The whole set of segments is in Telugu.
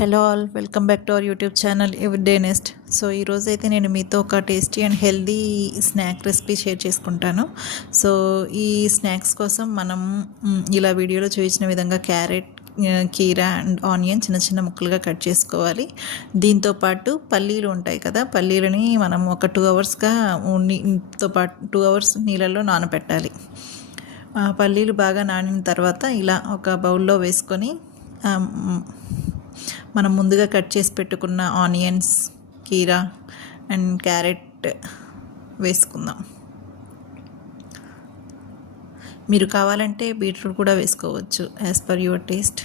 Hello all welcome back to our YouTube channel every day nest so ఈరోజు అయితే నేను మీతో ఒక tasty and healthy snack recipe share చేసుకుంటాను. సో ఈ స్నాక్స్ కోసం మనం ఇలా వీడియోలో చూపించిన విధంగా క్యారెట్ కీరా అండ్ ఆనియన్ చిన్న చిన్న ముక్కలుగా కట్ చేసుకోవాలి. దీంతో పాటు పల్లీలు ఉంటాయి కదా పల్లీలని మనం ఒక టూ అవర్స్గా తో పాటు టూ అవర్స్ నీళ్ళల్లో నానబెట్టాలి పల్లీలు బాగా నానిన తర్వాత ఇలా ఒక బౌల్లో వేసుకొని మనం ముందుగా కట్ చేసి పెట్టుకున్న ఆనియన్స్ కీరా అండ్ క్యారెట్ వేసుకుందాం. మీరు కావాలంటే బీట్రూట్ కూడా వేసుకోవచ్చు యాజ్ పర్ యువర్ టేస్ట్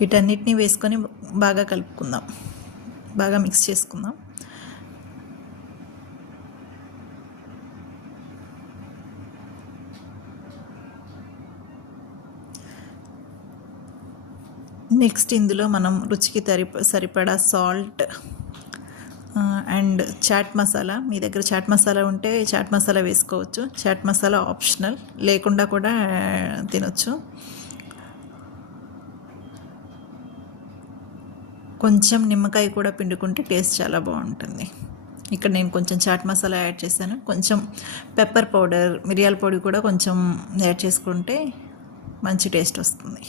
వీటన్నిటిని వేసుకొని బాగా కలుపుకుందాం. బాగా మిక్స్ చేసుకుందాం. నెక్స్ట్ ఇందులో మనం రుచికి తరి సరిపడా సాల్ట్ అండ్ చాట్ మసాలా మీ దగ్గర చాట్ మసాలా ఉంటే చాట్ మసాలా వేసుకోవచ్చు. చాట్ మసాలా ఆప్షనల్ లేకుండా కూడా తినొచ్చు. కొంచెం నిమ్మకాయ కూడా పిండుకుంటే టేస్ట్ చాలా బాగుంటుంది. ఇక్కడ నేను కొంచెం చాట్ మసాలా యాడ్ చేశాను. కొంచెం పెప్పర్ పౌడర్ మిరియాల పొడి కూడా కొంచెం యాడ్ చేసుకుంటే మంచి టేస్ట్ వస్తుంది.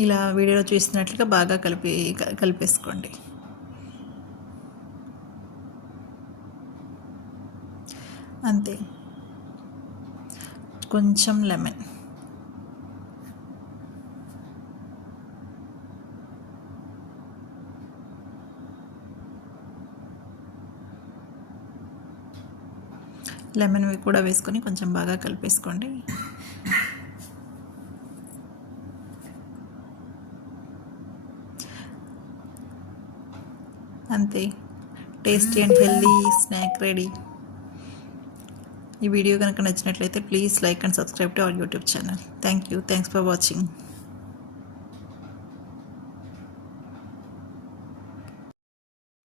ఇలా వీడియోలో చూసినట్లుగా బాగా కలిపి కలిపేసుకోండి. అంతే. కొంచెం లెమన్. లెమన్ కూడా వేసుకొని కొంచెం బాగా కలిపేసుకోండి. అంతే. Tasty and healthy snack ready. ఈ వీడియో కనుక నచ్చినట్లయితే please like and subscribe to our YouTube channel. Thank you thanks for watching.